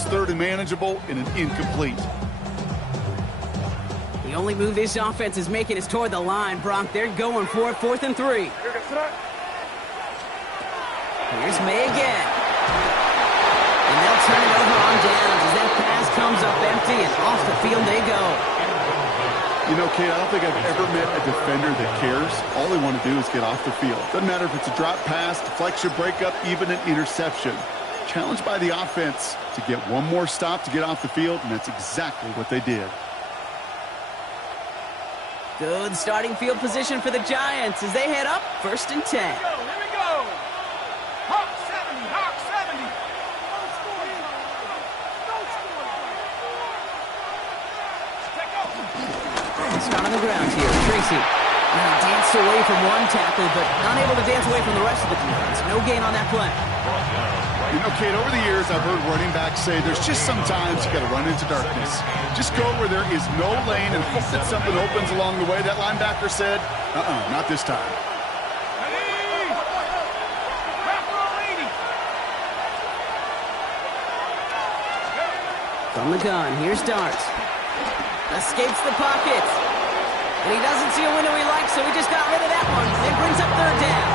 was third and manageable and an incomplete. The only move this offense is making is toward the line, Brock. They're going for it, 4th and 3. Here's May again. And they'll turn it over on downs as that pass comes up empty, and off the field they go. You know, Kate, I don't think I've ever met a defender that cares. All they want to do is get off the field. Doesn't matter if it's a drop pass, deflection, breakup, even an interception. Challenged by the offense to get one more stop to get off the field, and that's exactly what they did. Good starting field position for the Giants as they head up 1st and 10. Here we go. Hawk 70, Hawk 70. Start on the ground here. Tracy. Danced away from one tackle, but unable to dance away from the rest of the defense. No gain on that play. You know, Kate, over the years, I've heard running backs say there's just sometimes you got to run into darkness. Just go where there is no lane and hope that something opens along the way. That linebacker said, not this time. From the gun, here's Darts. Escapes the pocket. And he doesn't see a window he likes, so he just got rid of that one. It brings up 3rd down.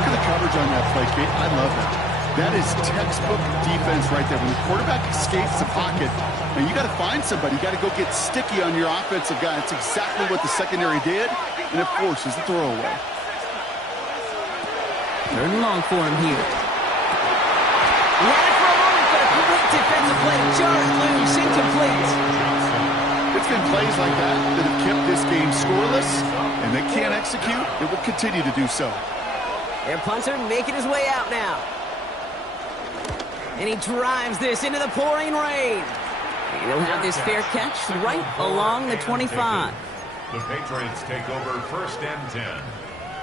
Look at the coverage on that play, Kate. I love that. That is textbook defense right there. When the quarterback escapes the pocket, and you got to find somebody. You got to go get sticky on your offensive guy. That's exactly what the secondary did, and it forces the throwaway. 3rd and long for him here. He had it for a moment, but a great defensive play to Jarrett loose, incomplete. It's been plays like that that have kept this game scoreless, and they can't execute. It will continue to do so. Their punter making his way out now. And he drives this into the pouring rain. He'll have this fair catch right along the 25. The Patriots take over 1st and 10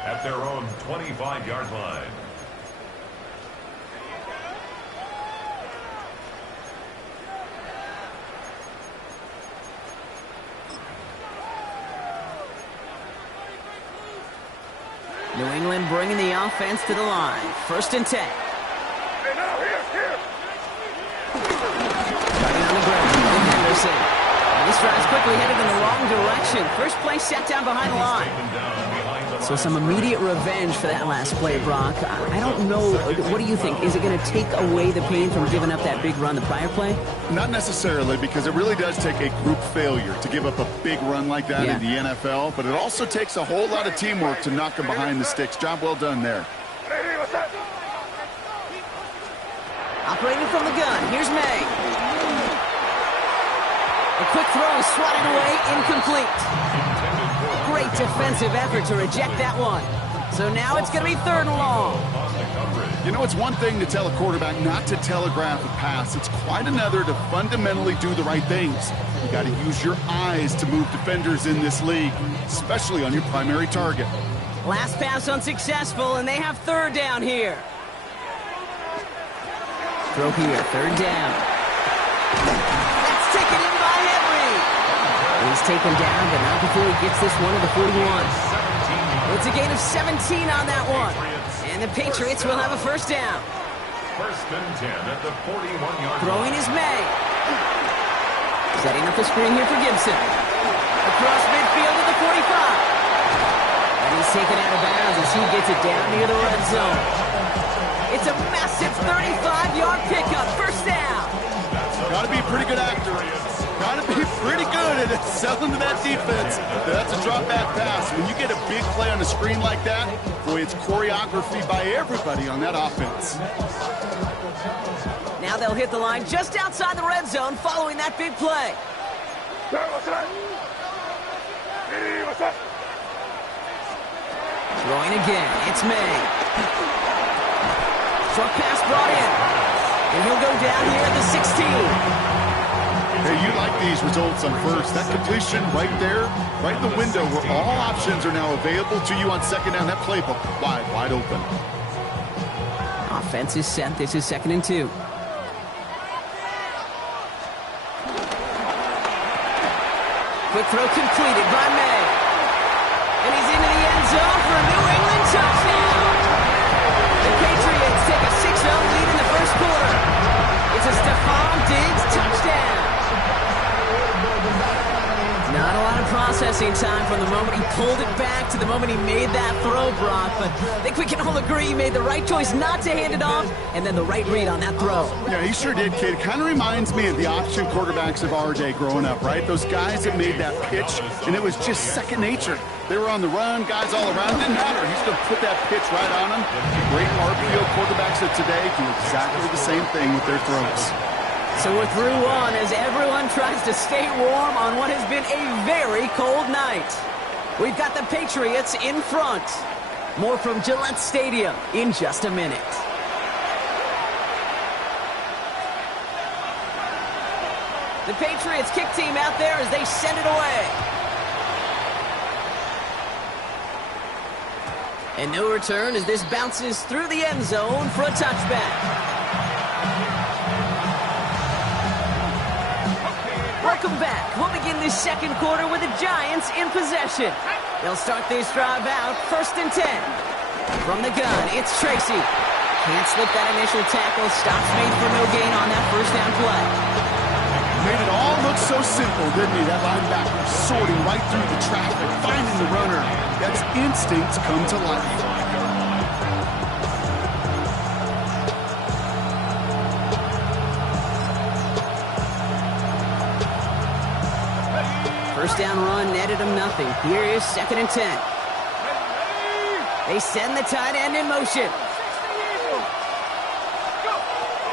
at their own 25-yard line. New England bringing the offense to the line. 1st and 10. Starting on the ground with Henderson. This drive's quickly headed in the wrong direction. First play set down behind the line. So some immediate revenge for that last play, Brock. I don't know. What do you think? Is it going to take away the pain from giving up that big run the prior play? Not necessarily, because it really does take a group failure to give up a big run like that in the NFL. But it also takes a whole lot of teamwork to knock them behind the sticks. Job well done there. Operating from the gun. Here's May. A quick throw swatted away, incomplete. Great defensive effort to reject that one. So now it's going to be 3rd and long. You know, it's one thing to tell a quarterback not to telegraph a pass. It's quite another to fundamentally do the right things. You got to use your eyes to move defenders in this league, especially on your primary target. Last pass unsuccessful, and they have 3rd down here. Throw here, 3rd down. That's taken in by Henry. He's taken down, but not before he gets this one to the 41. It's a gain of 17 on that one. And the Patriots will have a 1st down. 1st and 10 at the 41-yard line. Throwing is May. Setting up the screen here for Gibson. Across midfield to the 45. And he's taken out of bounds as he gets it down near the red zone. It's a massive 35-yard pickup. 1st down. Got to be a pretty good actor. Got to be pretty good at selling to that defense. That's a drop-back pass. When you get a big play on a screen like that, boy, it's choreography by everybody on that offense. Now they'll hit the line just outside the red zone following that big play. Throwing again. It's May. Short pass brought in. And he'll go down here at the 16. Hey, you like these results on 1st. That completion right there, right in the window where all options are now available to you on 2nd down. That playbook wide open. Offense is set. This is 2nd and 2. Quick throw completed by May. And he's into the end zone for a New England touchdown. The Patriots take a 6-0 lead in the 1st quarter. It's a Stephon Diggs, touchdown. Not a lot of processing time from the moment he pulled it back to the moment he made that throw, Brock. But I think we can all agree he made the right choice not to hand it off, and then the right read on that throw. Yeah, he sure did, kid. It kind of reminds me of the option quarterbacks of our day growing up, right? Those guys that made that pitch, and it was just second nature. They were on the run, guys all around. Didn't matter. He's going to put that pitch right on them. Great RPO quarterbacks of today do exactly the same thing with their throws. So we're through one as everyone tries to stay warm on what has been a very cold night. We've got the Patriots in front. More from Gillette Stadium in just a minute. The Patriots kick team out there as they send it away. And no return as this bounces through the end zone for a touchback. Welcome back. We'll begin this second quarter with the Giants in possession. They'll start this drive out, 1st and 10. From the gun, it's Tracy. Can't slip that initial tackle. Stops made for no gain on that first down play. Made it all look so simple, didn't he? That linebacker sorting right through the traffic, finding the runner. That's instincts come to life. First down run netted him nothing. Here is 2nd and 10. They send the tight end in motion.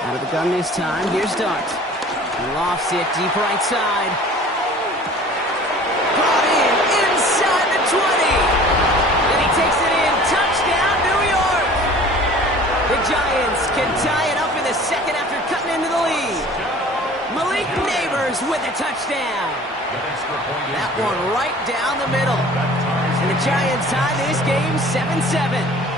Out of the gun this time. Here's Dart. He lofts it deep right side. Brought in inside the 20. And he takes it in. Touchdown, New York. The Giants can tie it up in the second after cutting into the lead. Malik Neighbors with a touchdown. That one right down the middle. And the Giants tie this game 7-7.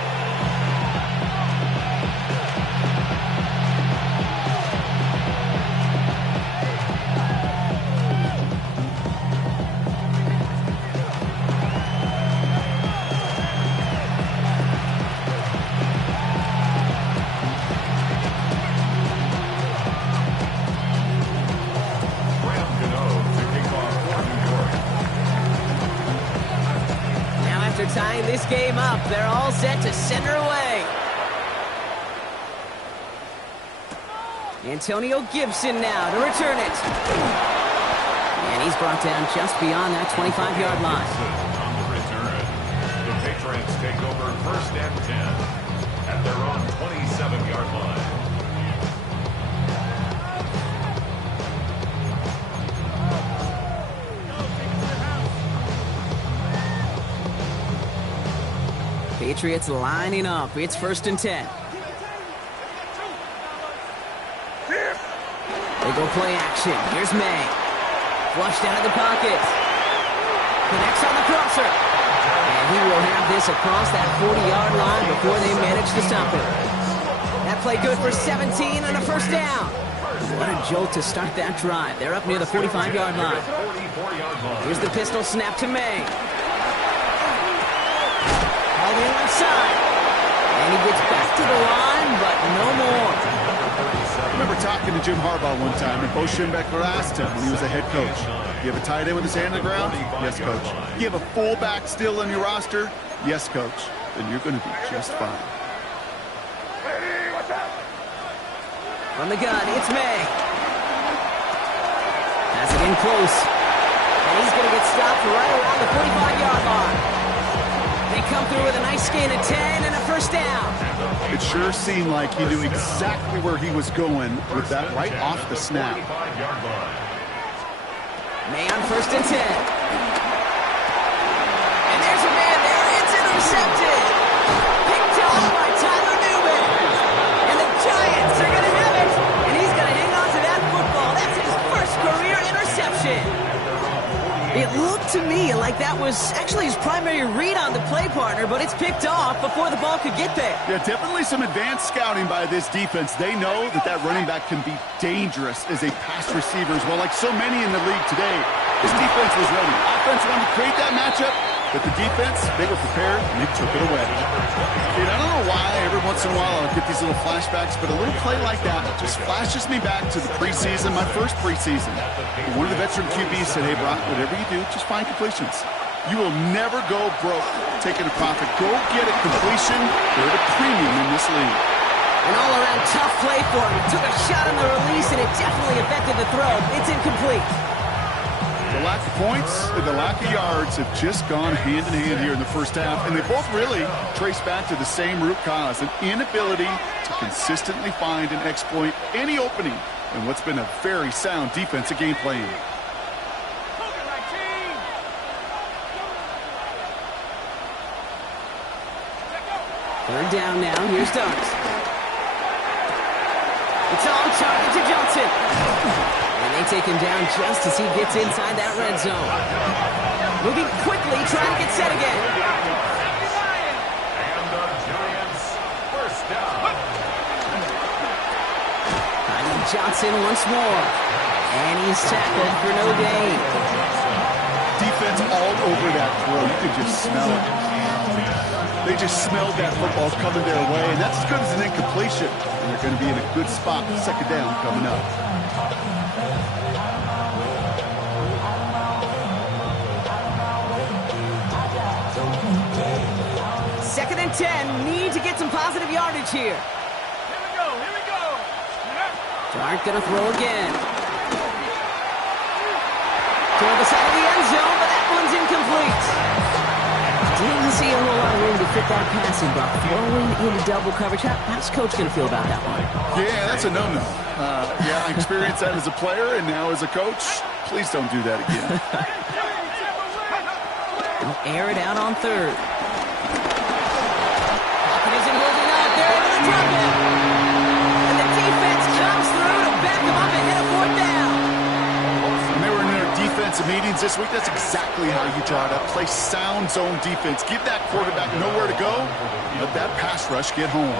Tying this game up. They're all set to send her away. Antonio Gibson now to return it. And he's brought down just beyond that 25-yard line. On the return, the Patriots take over 1st and 10 at their own 27-yard line. Patriots lining up. It's 1st and 10. They go play action. Here's May. Flushed out of the pocket. Connects on the crosser. And he will have this across that 40-yard line before they manage to stop it. That play good for 17 and a first down. What a jolt to start that drive. They're up near the 45-yard line. Here's the pistol snap to May. On the left side. And he gets back to the line, but no more. I remember talking to Jim Harbaugh one time, and Bo Schembechler asked him when he was a head coach, you have a tight end with his hand on the ground? Yes, coach. You have a fullback still on your roster? Yes, coach. Then you're going to be just fine. From the gun, it's May. Has it in close. And he's going to get stopped right around the 45-yard line. They come through with a nice gain of 10 and a first down. It sure seemed like he knew exactly where he was going with that right off the snap. May on 1st and 10. And there's a man there. It's intercepted. Picked off by Tyler Newman. And the Giants are going to have it. And he's going to hang on to that football. That's his first career interception. It looked to me like that was actually his primary read on the play partner, but it's picked off before the ball could get there. Yeah, definitely some advanced scouting by this defense. They know that that running back can be dangerous as a pass receiver as well, like so many in the league today. This defense was ready. Offense wanted to create that matchup. But the defense, they were prepared, and they took it away. Dude, I don't know why every once in a while I'll get these little flashbacks, but a little play like that just flashes me back to the preseason, my first preseason. One of the veteran QBs said, hey, Brock, whatever you do, just find completions. You will never go broke taking a profit. Go get a completion. They're the premium in this league. An all-around tough play for him. He took a shot on the release, and it definitely affected the throw. It's incomplete. The lack of points and the lack of yards have just gone hand in hand here in the first half, and they both really trace back to the same root cause, an inability to consistently find and exploit any opening in what's been a very sound defensive game plan. Third down now. Here's Starks. It's on target to Johnson. And they take him down just as he gets inside that red zone. Moving quickly, trying to get set again. And the Giants first down. Finding Johnson once more. And he's tackled for no gain. Defense all over that throw. You can just smell it. They just smelled that football coming their way, and that's as good as an incompletion. And they're going to be in a good spot for second down coming up. Second and 10. Need to get some positive yardage here. Here we go. Here we go. Dart gonna throw again. Toward the side of the end zone, but that one's incomplete. Didn't see a whole lot of room to fit that passing, but throwing into double coverage. How's Coach going to feel about that one? Yeah, that's a no-no. Yeah, I experienced that as a player and now as a coach. Please don't do that again. They'll air it out on third. Pocket isn't holding up. They're able to drop it. And the defense comes through to back them up and hit a fourth down. When they were in their defensive meetings this week, that's exactly how you draw it up. Play sound zone defense. Give that quarterback nowhere to go. Let that pass rush get home.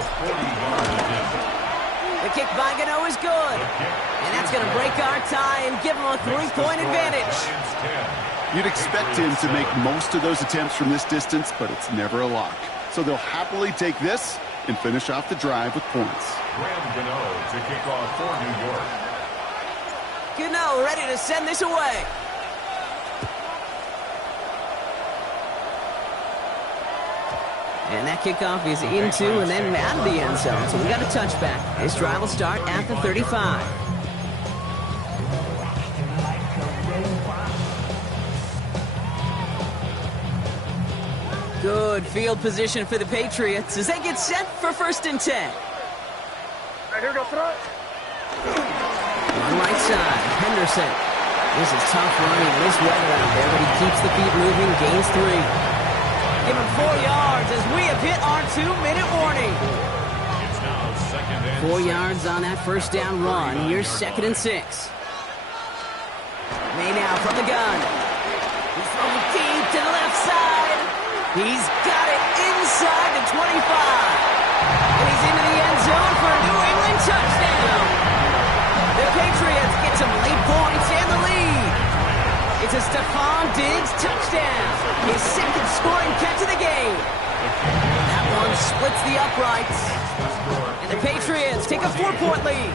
The kick by Gano is good. And that's going to break our tie and give them a 3-point advantage. You'd expect him to make most of those attempts from this distance, but it's never a lock. So they'll happily take this and finish off the drive with points. Graham Gano to kick off for New York. Gano ready to send this away. And that kickoff is into and then out of the end zone. So we got a touchback. This drive will start at the 35. Good field position for the Patriots as they get set for 1st and 10. Right here, go throw it. On right side, Henderson. This is tough running in this weather out there, but he keeps the feet moving, gains 3. Give him 4 yards as we have hit our 2-minute warning. It's now 2nd and 4 yards on that first down run. Here's 2nd and 6. May now from the gun. He's throwing deep to the left side. He's got it inside the 25. And he's into the end zone for a New England touchdown. The Patriots get some late points and the lead. It's a Stephon Diggs touchdown. His 2nd scoring catch of the game. That one splits the uprights. And the Patriots take a 4-point lead.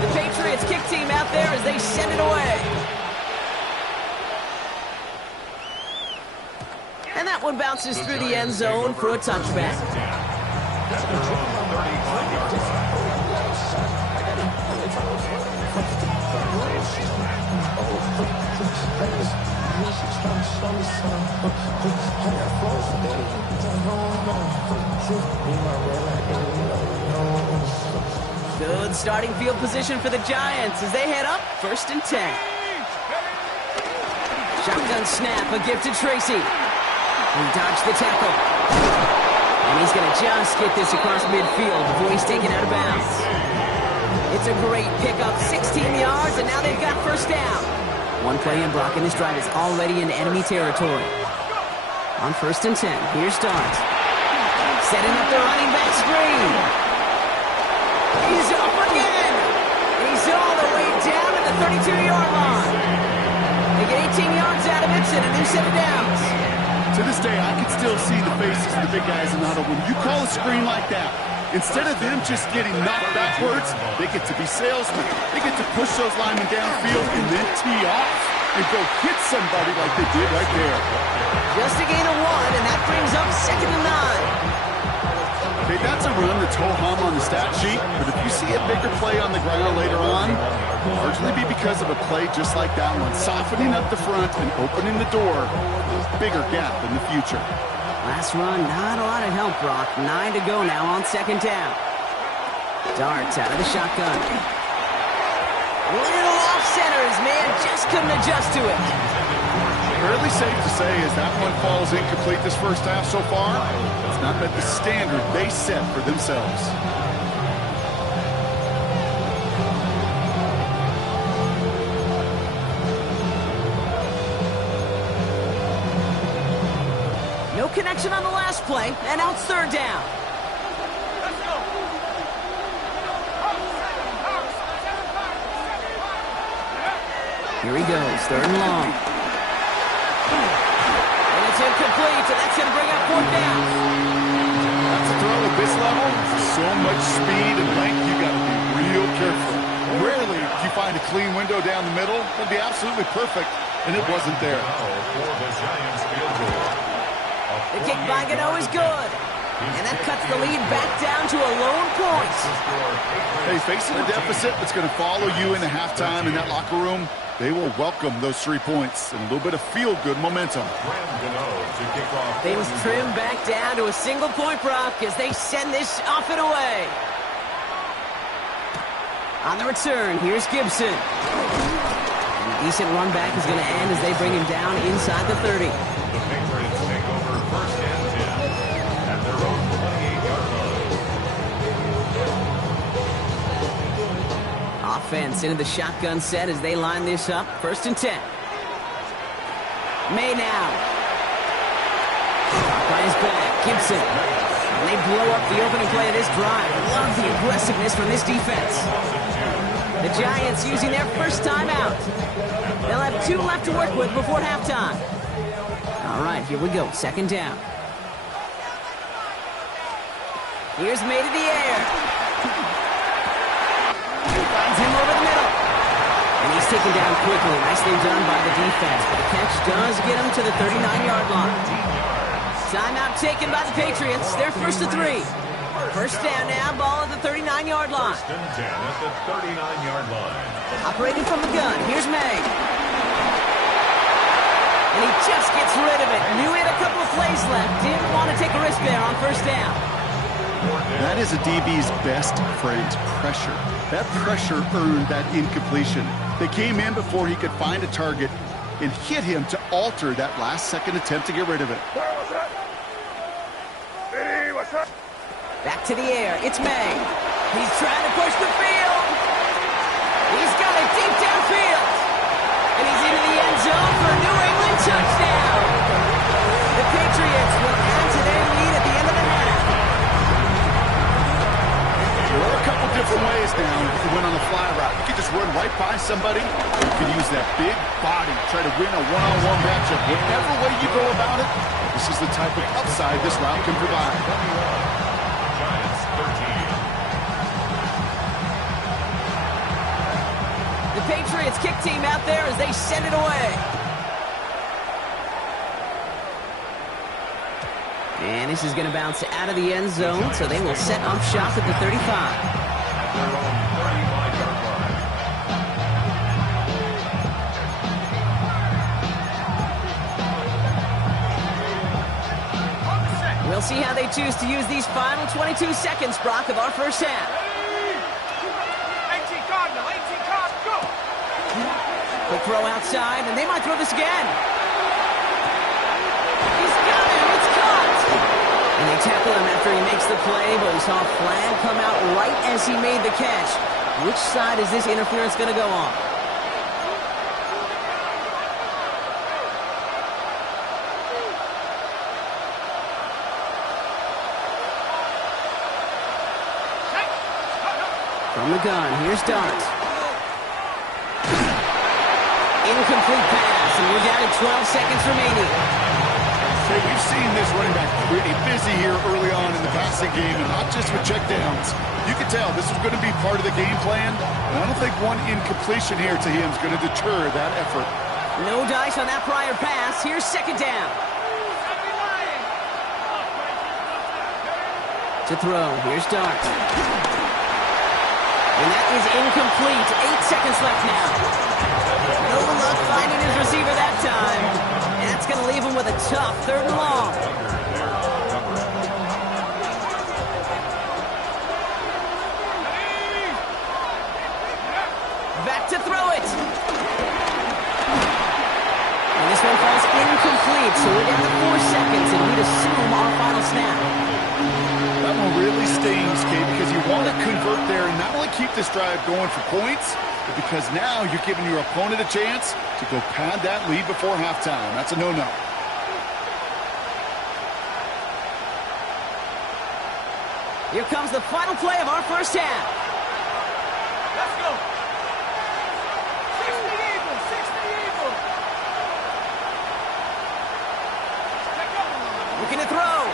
The Patriots kick team out there as they send it away. And that one bounces through the end zone for a touchback. Good starting field position for the Giants as they head up 1st and 10. Shotgun snap, a gift to Tracy. He dodged the tackle. And he's going to just get this across midfield before he's taken out of bounds. It's a great pickup, 16 yards, and now they've got 1st down. One play in, Brock, and this drive is already in enemy territory. On 1st and 10, here's Dart. Setting up the running back screen. He's up again. And he's all the way down to the 32-yard line. They get 18 yards out of it and a new set of downs. To this day, I can still see the faces of the big guys in the huddle. When you call a screen like that, instead of them just getting knocked backwards, they get to be salesmen. They get to push those linemen downfield and then tee off and go hit somebody like they did right there. Just a gain of 1, and that brings up 2nd and 9. Okay, that's a run that's ho-hum on the stat sheet, but if you see a bigger play on the ground later on, it'll largely be because of a play just like that one, softening up the front and opening the door for a bigger gap in the future. Last run, not a lot of help, Brock. 9 to go now on 2nd down. Darts out of the shotgun. Little off center, his man just couldn't adjust to it. Fairly safe to say as that one falls incomplete this first half so far, it's not met the standard they set for themselves. No connection on the last play, and now it's 3rd down. Let's go. Here he goes, 3rd and long. And it's incomplete, and that's going to bring up 4th down. That's a throw at this level. So much speed and length, you got to be real careful. Rarely do you find a clean window down the middle. That'd be absolutely perfect, and it wasn't there. For the Giants field goal. The kick by Gano is good. And that cuts the lead back down to a lone point. Hey, facing a deficit that's going to follow you into halftime in that locker room, they will welcome those 3 points and a little bit of feel-good momentum. Things trim back down to a single point, Brock, as they send this off and away. On the return, here's Gibson. And a decent run back is going to end as they bring him down inside the 30. The Patriots take over 1st and 10 at their own 28-yard line. Offense into the shotgun set as they line this up. 1st and 10. May now. By his back, Gibson. And they blow up the opening play of this drive. Love the aggressiveness from this defense. The Giants using their first timeout. They'll have 2 left to work with before halftime. All right, here we go. 2nd down. Here's May to the air. Finds him over the middle. And he's taken down quickly. Nicely done by the defense. But the catch does get him to the 39-yard line. Timeout taken by the Patriots. They're 1st to 3. 1st down now, ball at the 39-yard line. 1st and 10 at the 39-yard line. Operating from the gun, here's May. And he just gets rid of it. Knew he had a couple of plays left. Didn't want to take a risk there on 1st down. That is a DB's best phrase, pressure. That pressure earned that incompletion. They came in before he could find a target and hit him to alter that last-second attempt to get rid of it. Back to the air, it's May. He's trying to push the field. He's got it deep downfield. And he's into the end zone for a New England touchdown. The Patriots will add to their lead at the end of the half. There are a couple different ways now if you went on the fly route. You could just run right by somebody. You could use that big body, try to win a one-on-one matchup. Whatever way you go about it, this is the type of upside this route can provide. Giants 13. The Patriots kick team out there as they send it away. And this is going to bounce out of the end zone, so they will set up shop at the 35. At their own 35-yard line. We'll see how they choose to use these final 22 seconds, Brock, of our first half. 18 Cardinal, 18 Cardinal, go! Quick throw outside, and they might throw this again. He's got him, it's caught! And they tackle him after he makes the play, but we saw a flag come out right as he made the catch. Which side is this interference going to go on? From the gun, here's Dart. Incomplete pass, and we're down to 12 seconds remaining. Hey, we've seen this running back pretty busy here early on in the passing game, and not just with checkdowns. You can tell this is going to be part of the game plan, and I don't think one incompletion here to him is going to deter that effort. No dice on that prior pass. Here's second down. To throw, here's Dart. And that is incomplete. 8 seconds left now. No luck finding his receiver that time. And that's going to leave him with a tough 3rd and long. Back to throw it. And this one falls incomplete, so we're down to 4 seconds, and we'd assume our final snap. That one really stings, Kate, because you want to convert there and not only keep this drive going for points, but because now you're giving your opponent a chance to go pad that lead before halftime. That's a no-no. Here comes the final play of our first half. Let's go. 60 Eagles, 60 Eagles. Looking to throw.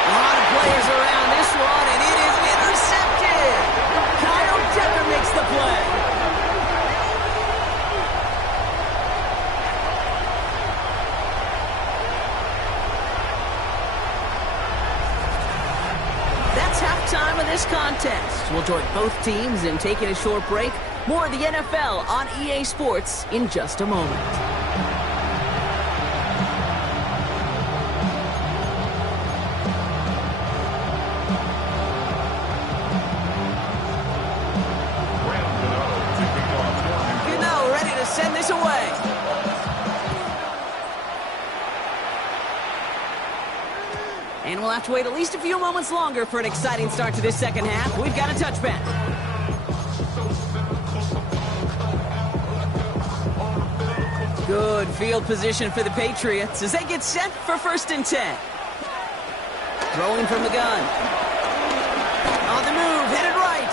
A lot of players around this one, and it is intercepted. Kyle Decker makes the play. That's halftime of this contest. We'll join both teams in taking a short break. More of the NFL on EA Sports in just a moment. Send this away. And we'll have to wait at least a few moments longer for an exciting start to this second half. We've got a touchback. Good field position for the Patriots as they get set for 1st and 10. Throwing from the gun. On the move, headed right.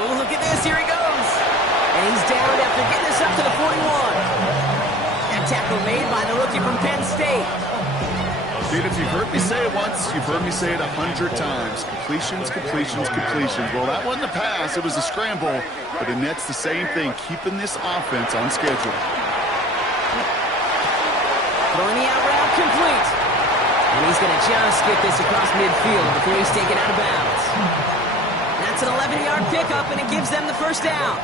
Oh, look at this, here he goes. And he's down after getting this up to the 41. That tackle made by the rookie from Penn State. Dude, if you've heard me say it once, you've heard me say it 100 times. Completions, completions, completions. Well, that wasn't a pass. It was a scramble. But it nets the same thing, keeping this offense on schedule. Throwing the out route complete. And he's going to just get this across midfield before he's taken out of bounds. That's an 11-yard pickup, and it gives them the first down.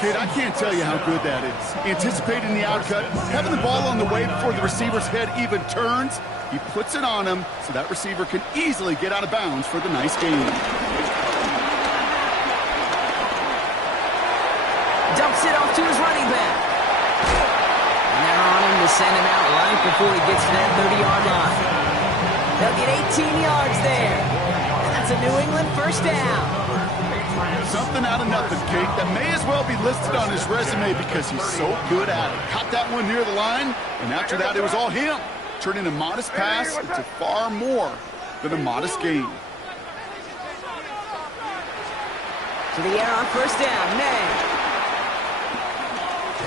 Kid, I can't tell you how good that is. Anticipating the outcut, having the ball on the way before the receiver's head even turns. He puts it on him so that receiver can easily get out of bounds for the nice gain. Dumps it off to his running back. And they're on him to send him out right before he gets to that 30-yard line. They'll get 18 yards there. And that's a New England first down. Something out of nothing, Kate, that may as well be listed on his resume because he's so good at it. Caught that one near the line, and after that it was all him, turning a modest pass into far more than a modest gain. To the air on first down, May.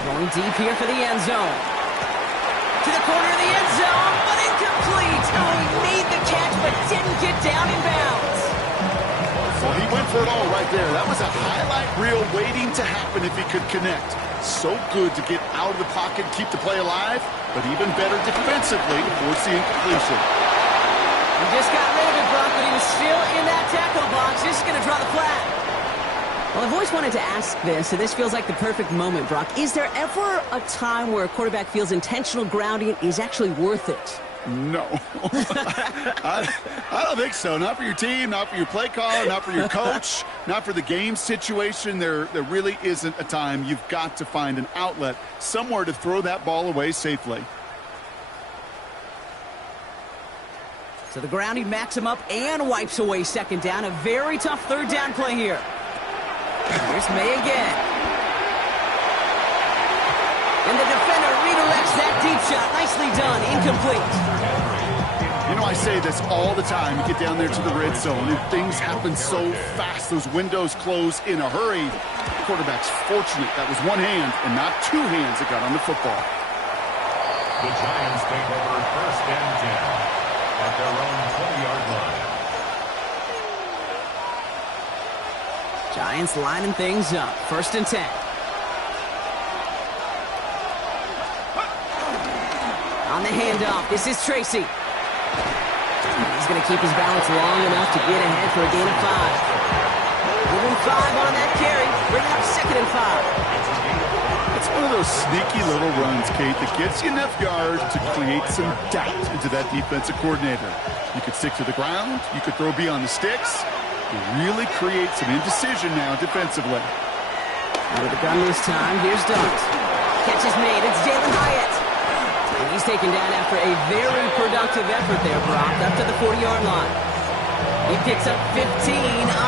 Going deep here for the end zone. To the corner of the end zone, but incomplete. Oh, he made the catch, but didn't get down in bounds. Well, he went for it all right there. That was a highlight reel waiting to happen if he could connect. So good to get out of the pocket, keep the play alive, but even better defensively to force the incompletion. He just got rid of it, Brock, but he was still in that tackle box. Just going to draw the flag. Well, I've always wanted to ask this, and this feels like the perfect moment, Brock. Is there ever a time where a quarterback feels intentional grounding is actually worth it? No. I don't think so. Not for your team, not for your play caller, not for your coach, not for the game situation. There really isn't a time. You've got to find an outlet, somewhere to throw that ball away safely. So the grounding backs him up and wipes away second down. A very tough 3rd down play here. Here's May again. And the defender redirects that deep shot. Nicely done. Incomplete. You know, I say this all the time. You get down there to the red zone, and things happen so fast. Those windows close in a hurry. The quarterback's fortunate that was one hand and not two hands that got on the football. The Giants take over first and 10 at their own 20-yard line. Giants lining things up. First and 10. On the handoff, this is Tracy. He's going to keep his balance long enough to get ahead for a gain of 5. Give him 5 on that carry. Bring up second and 5. It's one of those sneaky little runs, Kate, that gets you enough yards to create some doubt into that defensive coordinator. You could stick to the ground. You could throw beyond the sticks. You really create some indecision now defensively. Out of the gun this time, here's Dart. Catch is made. It's Jalen Hyatt. And he's taken down after a very productive effort there, Brock, up to the 40-yard line. He picks up 15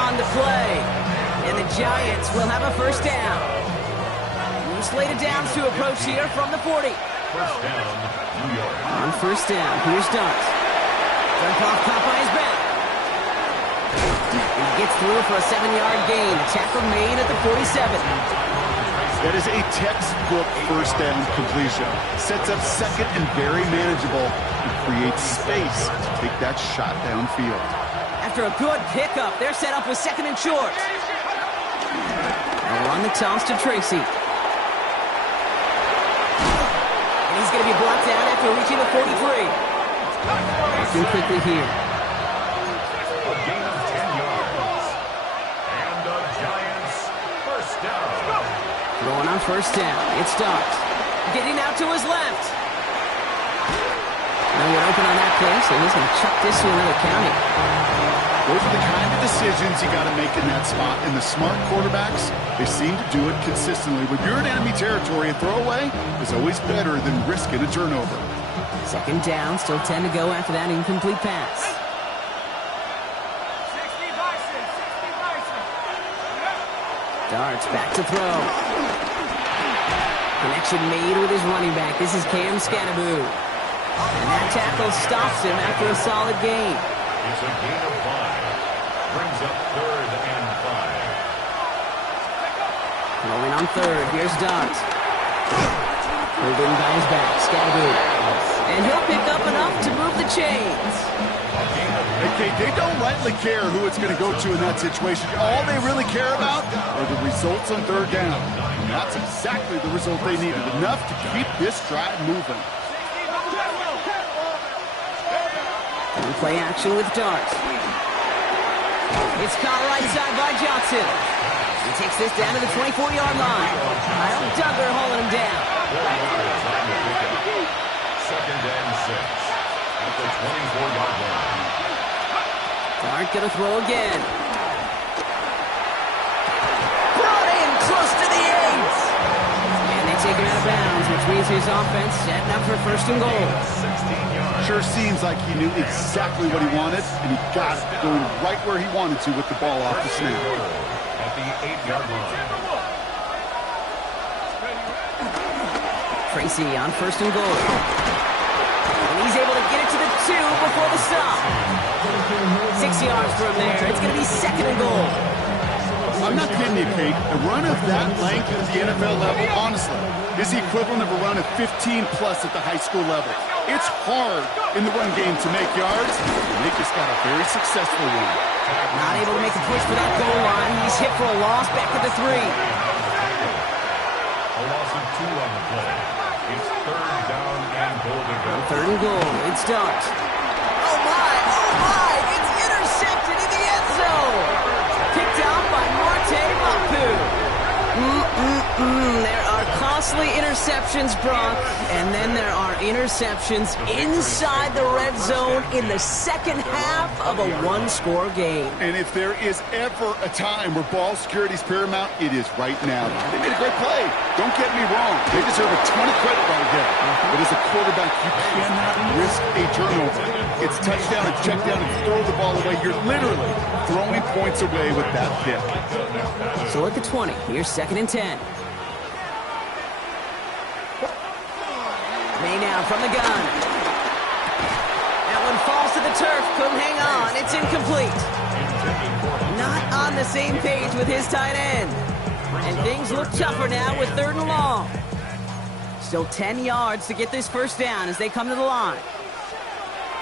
on the play. And the Giants will have a first down. New slated downs to approach here from the 40. First down, New York. On first down, here's Dart. Jump off, caught by his back. He gets through for a 7-yard gain. A tackle made at the 47. That is a textbook first down completion. Sets up second and very manageable and creates space to take that shot downfield. After a good pickup, they're set up with second and short. They'll run the toss to Tracy. And he's going to be brought down after reaching the 43. Working quickly here. A gain of 10 yards. And the Giants first down. Throwing on first down. It's Dart. Getting out to his left. No one open on that play, so he's going to chuck this to another county. Those are the kind of decisions you got to make in that spot. And the smart quarterbacks, they seem to do it consistently. When you're in enemy territory, a throwaway is always better than risking a turnover. Second down, still 10 to go after that incomplete pass. 60 Bison, 60 Bison. Darts back to throw. Connection made with his running back. This is Cam Scattaboo. And that tackle stops him after a solid gain. It's a gain of 5. Brings up third and 5. Rolling on third. Here's Dart. Pulled in by his back. Scattaboo. And he'll pick up enough to move the chains. Okay, they don't rightly care who it's going to go to in that situation. All they really care about are the results on third down. And that's exactly the result they needed. Enough to keep this drive moving. And play action with Dart. It's caught right side by Johnson. He takes this down to the 24-yard line. Kyle Duggar hauling him down. Second and 6 at the 24-yard line. Dart gonna throw again. Brought in close to the 8. And they take him out of bounds, which means his offense setting up for first and goal. 16 yards. Sure seems like he knew exactly what he wanted, and he got it going right where he wanted to with the ball off the snap. At the 8-yard line. Tracy on first and goal. And he's able to get it to the 2 before the stop. 6 yards from there. It's going to be second and goal. I'm not kidding you, Kate. A run of that length at the NFL level, honestly, is the equivalent of a run of 15-plus at the high school level. It's hard in the run game to make yards, and they just got a very successful one. Not able to make a push for that goal line. He's hit for a loss back at the 3. A loss of 2 on the play. It's third down and goal to go. Third and goal. It's Dart. Oh my! It's intercepted in the end zone. Picked out by Marte Mapu. There are costly interceptions, Brock, and then there are interceptions inside the red zone in the second half of a one-score game. And if there is ever a time where ball security is paramount, it is right now. They made a great play. Don't get me wrong. They deserve a ton of credit right there. But as a quarterback, you cannot risk a turnover. It's touchdown and check down and throw the ball away. You're literally throwing points away with that pick. So at the 20, here's second and 10. May now from the gun. That one falls the turf. Couldn't hang on. It's incomplete. Not on the same page with his tight end. And things look tougher now with 3rd and long. Still 10 yards to get this first down as they come to the line.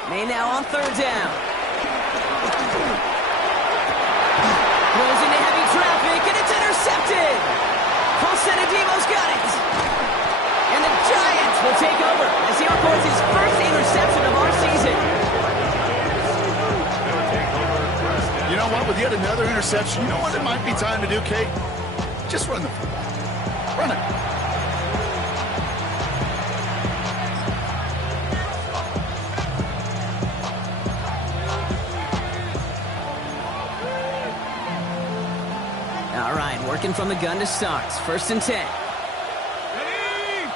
May now on 3rd down. Throws into heavy traffic, and it's intercepted. Paulsenadivo's got it. And the Giants will take over as he records his first interception of our season. You know what? With yet another interception, you know what it might be time to do, Kate? Just run the football. Run it. All right, working from the gun to start. 1st and 10. Ready?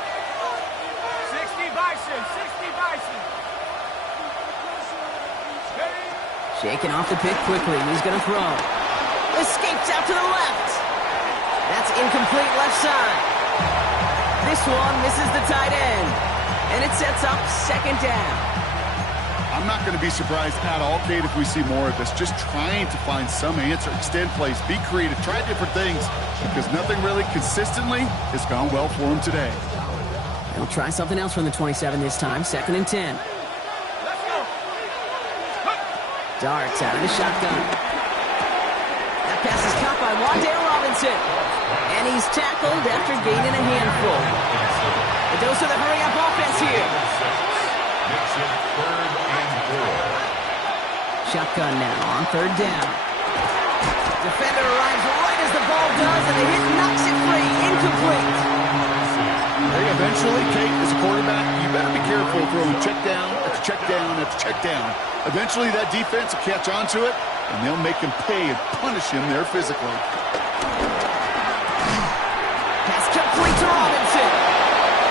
60 Bison, 60 Bison. Shaking off the pick quickly. He's going to throw. Escapes out to the left. That's incomplete left side. This one misses the tight end. And it sets up 2nd down. I'm not going to be surprised at all, Kate, if we see more of this. Just trying to find some answer, extend plays, be creative, try different things, because nothing really consistently has gone well for him today. They'll try something else from the 27 this time. 2nd and 10. Let's go. Darts out of the shotgun. That pass is caught by Wan'Dale Robinson. And he's tackled after gaining a handful. The dose of the hurry-up offense here. Shotgun now on 3rd down. Defender arrives right as the ball does, and the hit knocks it free. Incomplete. Hey, eventually, Kate, as a quarterback, you better be careful throwing check down after check down after check down. Eventually, that defense will catch on to it, and they'll make him pay and punish him there physically. Pass complete to Robinson.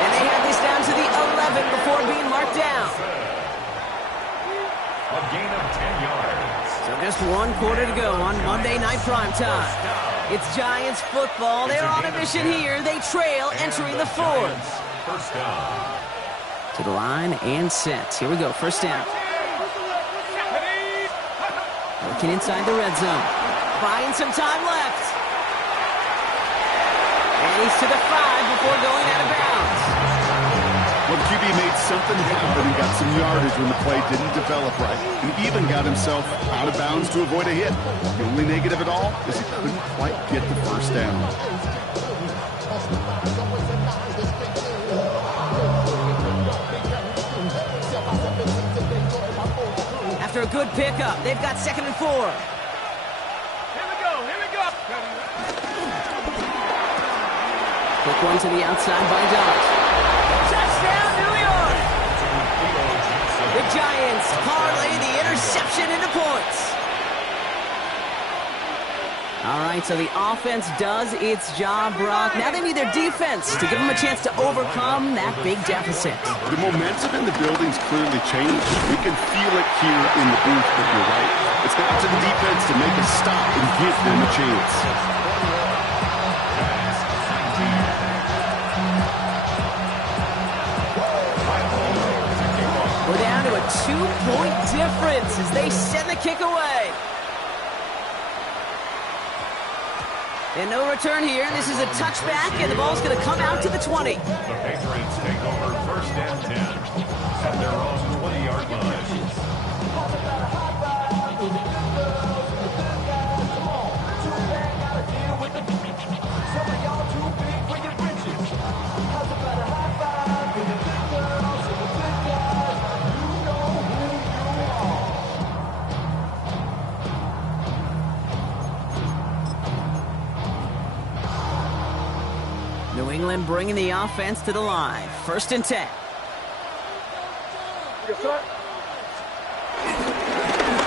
And they have this down to the 11 before being marked down. A gain of 10 yards. So just 1 quarter to go on Monday Night Primetime. It's Giants football. They're on a mission here. They trail entering the 4th. First down. To the line and set. Here we go. 1st down. Working inside the red zone. Buying some time left. And he's to the 5 before going out of bounds. Well, the QB made something happen and got some yardage when the play didn't develop right, and even got himself out of bounds to avoid a hit. The only negative at all is he couldn't quite get the first down. After a good pickup, they've got 2nd and 4. Here we go, here we go. Quick one to the outside by Dodge. Touchdown, New York! The Giants parlay the interception into points. All right, so the offense does its job, Brock. Now they need their defense to give them a chance to overcome that big deficit. The momentum in the building's clearly changed. We can feel it here in the booth, but you're right. It's now to the defense to make a stop and give them a chance. We're down to a 2-point difference as they send the kick away. And no return here. This is a touchback, and the ball's going to come out to the 20. The Patriots take over 1st and 10 at their own 20-yard line. New England bringing the offense to the line. 1st and 10.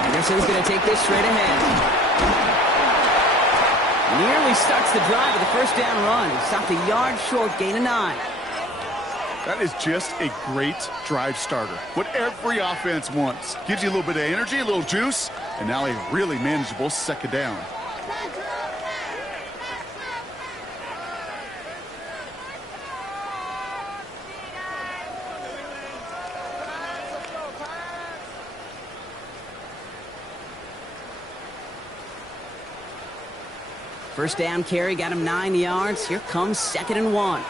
Anderson's going to take this straight ahead. Nearly starts the drive with a 1st down run. He stopped a yard short, gain of 9. That is just a great drive starter. What every offense wants. Gives you a little bit of energy, a little juice, and now a really manageable 2nd down. First down carry got him 9 yards. Here comes 2nd and 1.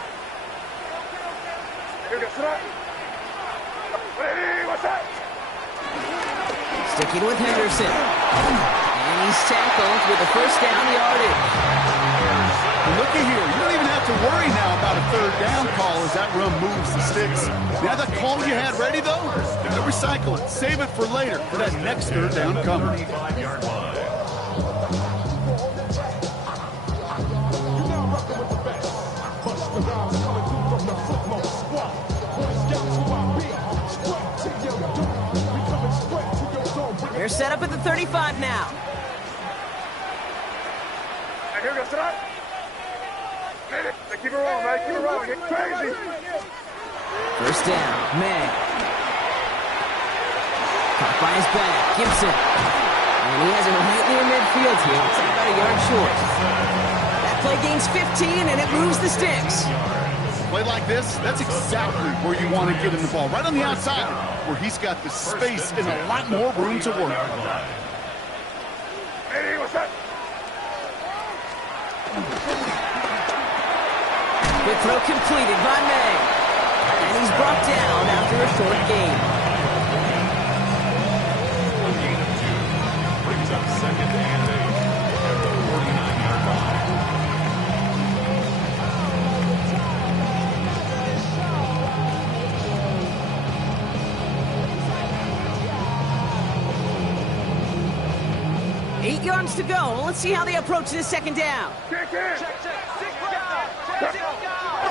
Sticking with Henderson. And he's tackled with the first down yardage. Looky here. You don't even have to worry now about a third down call as that run moves the sticks. Now that call you had ready, though, recycle it. Save it for later for that next third down coming. They're set up at the 35 now. Here goes tonight. Keep it rolling, man. Keep it rolling. Get crazy. First down, May. Caught by his back, Gibson. And he has it right near midfield here. It's about a yard short. That play gains 15, and it moves the sticks. Play like this, that's exactly where you want to get him the ball. Right on the outside, where he's got the space and a lot more room to work. Hey, what's that? Good throw completed by May. And he's brought down after a short gain. A gain of 2 brings up 2nd and 8 at the 49-yard line. Eight yards to go. Let's see how they approach this 2nd down. Kick in.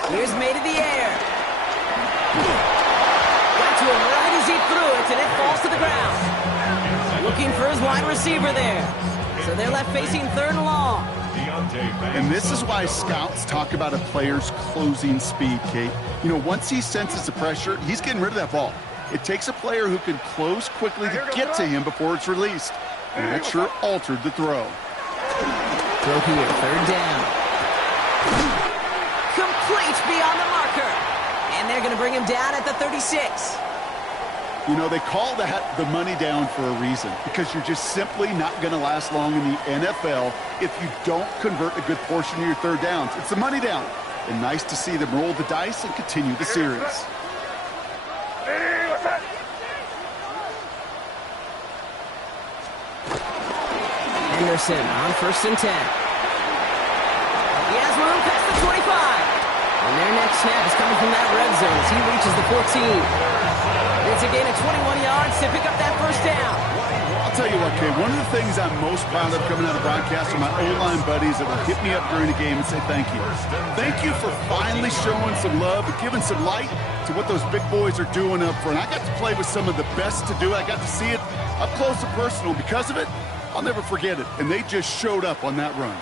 Here's May to the air. Got to him right as he threw it, and it falls to the ground. Looking for his wide receiver there. So they're left facing 3rd and long. And this is why scouts talk about a player's closing speed, Kate. You know, once he senses the pressure, he's getting rid of that ball. It takes a player who can close quickly to get to him before it's released. And that sure altered the throw. Throw here, 3rd down. Complete beyond the marker. And they're going to bring him down at the 36. You know, they call that the money down for a reason, because you're just simply not going to last long in the NFL if you don't convert a good portion of your third downs. It's the money down. And nice to see them roll the dice and continue the series. Hey, what's that? Henderson on 1st and 10. He has room past the 25. And their next snap is coming from that red zone as he reaches the 14. It's a gain of 21 yards to pick up that first down. I'll tell you what, Kate, one of the things I'm most proud of coming out of broadcast are my O-line buddies that will hit me up during the game and say thank you. Thank you for finally showing some love and giving some light to what those big boys are doing up front. I got to play with some of the best to do it. I got to see it up close and personal. Because of it, I'll never forget it. And they just showed up on that run.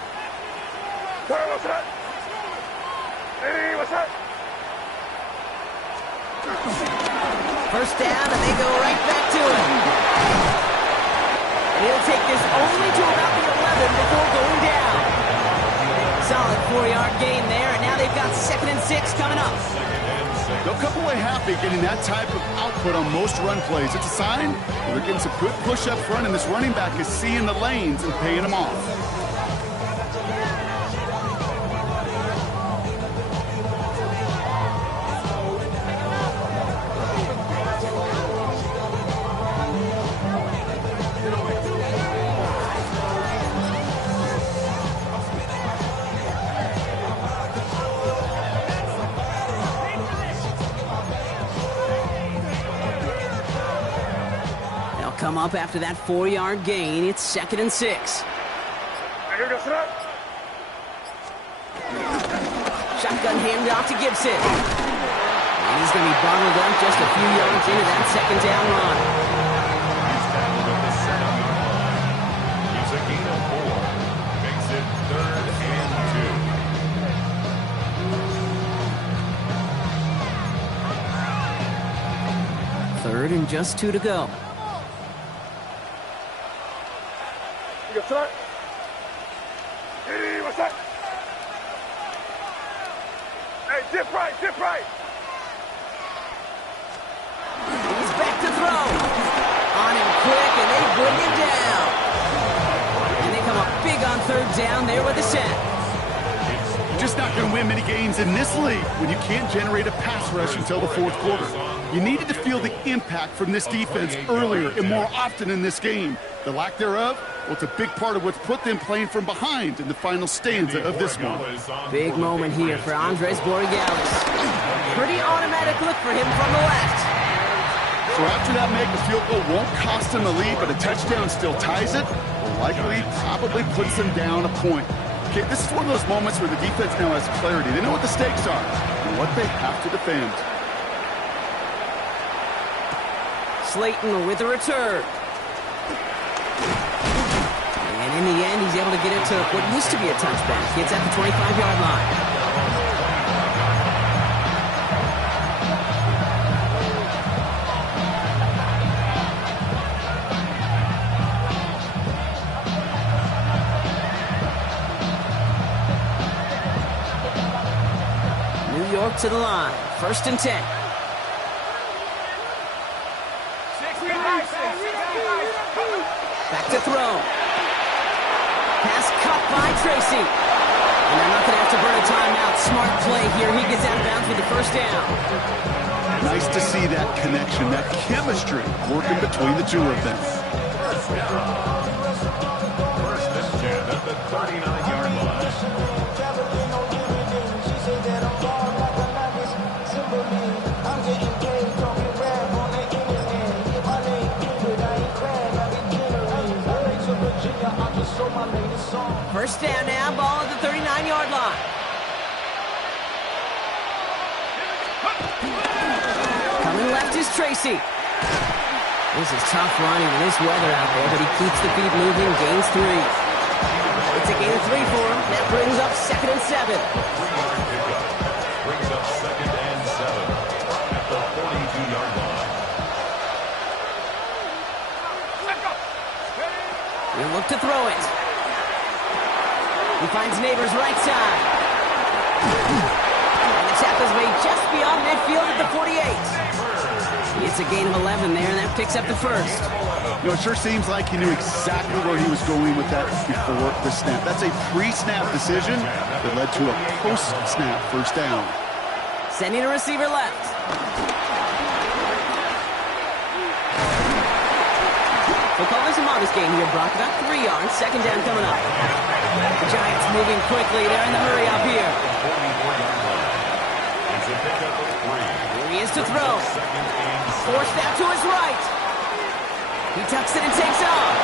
What's that? Hey, what's that? First down, and they go right back to him. And he'll take this only to about the 11 before going down. Solid 4-yard gain there, and now they've got 2nd and 6 coming up. They'll come away happy getting that type of output on most run plays. It's a sign that they're getting some good push up front, and this running back is seeing the lanes and paying them off. Come up after that 4-yard gain. It's 2nd and 6. Here goes tonight. Shotgun handoff to Gibson. And he's going to be bottled up just a few yards into that 2nd down run. He's tackled at the 7-yard line. He's a gain of 4. Makes it 3rd and 2. 3rd and just 2 to go. Here goes tonight. Hey, what's that? Hey, dip right, dip right. He's back to throw. On him quick, and they bring him down. And they come up big on third down there with a set. You're just not going to win many games in this league when you can't generate a pass rush until the fourth quarter. You needed to feel the impact from this defense earlier and more often in this game. The lack thereof, well, it's a big part of what's put them playing from behind in the final stanza of this one. Big moment here for Andres Borregales. Pretty automatic look for him from the left. So after that make, a field goal won't cost them the lead, but a touchdown still ties it, or likely probably puts them down a point. Okay, this is one of those moments where the defense now has clarity. They know what the stakes are and what they have to defend. Slayton with a return. And in the end, he's able to get it to what used to be a touchback. Gets at the 25-yard line. New York to the line. 1st and 10. Back to throw. Pass cut by Tracy. And they're not going to have to burn a timeout. Smart play here. He gets out of bounds with the first down. Nice to see that connection, that chemistry working between the two of them. First and 10 at the 39-yard line. First down now, ball at the 39-yard line. Coming left is Tracy. This is tough running in this weather out there, but he keeps the feet moving, gains 3. It's a gain of 3 for him. That brings up 2nd and 7. Brings up 2nd and 7 at the 42-yard line. He'll look to throw it. He finds Neighbors right side. And the tackle's made just beyond midfield at the 48. It's a gain of 11 there, and that picks up the first. You know, it sure seems like he knew exactly where he was going with that before the snap. That's a pre-snap decision that led to a post-snap first down. Sending a receiver left. We'll call this a modest game here, Brock. About 3 yards. 2nd down coming up. The Giants moving quickly. They're in the hurry up here. Here he is to throw. Forced out to his right. He tucks it and takes off.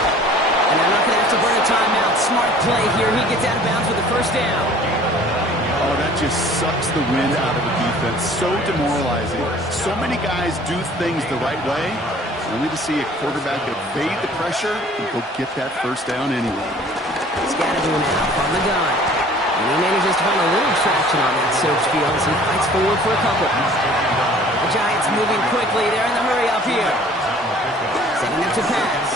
And they're not going to have to burn a timeout. Smart play here. He gets out of bounds with the first down. Oh, that just sucks the wind out of the defense. So demoralizing. So many guys do things the right way, only to see a quarterback evade the pressure and go get that first down anyway. Scatterbo now from the gun. And he manages to find a little traction on that search field as he fights forward for a couple. The Giants moving quickly. They're in the hurry up here. Setting up to pass.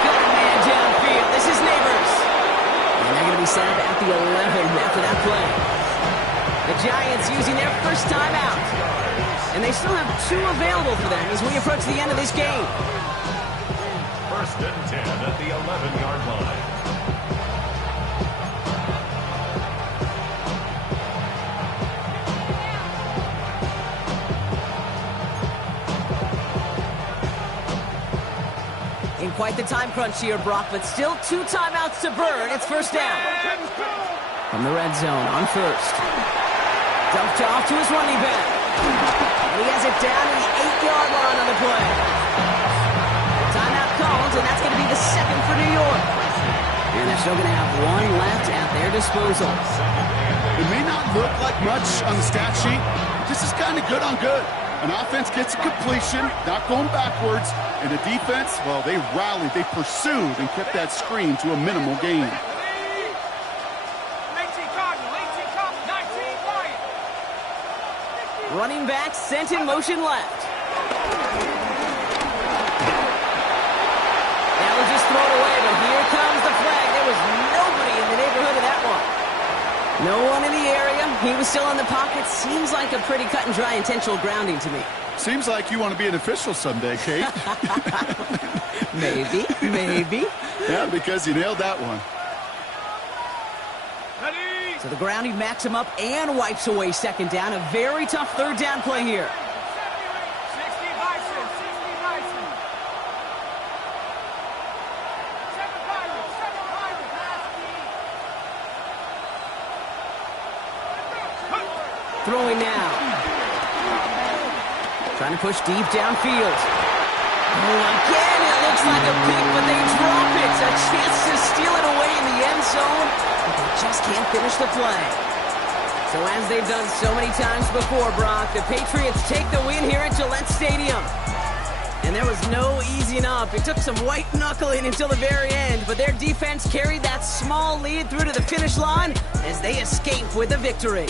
Good man downfield. This is Neighbors. And they're going to be set up at the 11 after that play. The Giants using their first time out. And they still have 2 available for them as we approach the end of this game. 1st and 10 at the 11-yard line. In quite the time crunch here, Brock, but still 2 timeouts to burn. It's first down. From the red zone on first. Dumped off to his running back. And he has it down to the 8-yard line on the play. Timeout called, and that's going to be the 2nd for New York. And they're still going to have 1 left at their disposal. It may not look like much on the stat sheet. This is kind of good on good. An offense gets a completion, not going backwards, and the defense, well, they rallied, they pursued, and kept that screen to a minimal gain. 18 Cardinal, 18 Cop, 19 Lion. Running back sent in motion left. That was just thrown away, but here comes the flag. There was nobody in the neighborhood of that one. No one in the area. He was still in the pocket. Seems like a pretty cut and dry intentional grounding to me. Seems like you want to be an official someday, Kate. Maybe, maybe. Yeah, because you nailed that one. Ready? So the grounding backs him up and wipes away second down. A very tough third down play here. 60 Bison, 60 Bison. 7 Pirates, 7 Pirates. Throwing now. Trying to push deep downfield. Oh, again, it looks like a pick, but they drop it. A chance to steal it away in the end zone, but they just can't finish the play. So as they've done so many times before, Brock, the Patriots take the win here at Gillette Stadium. And there was no easing up. It took some white knuckling until the very end, but their defense carried that small lead through to the finish line as they escape with the victory.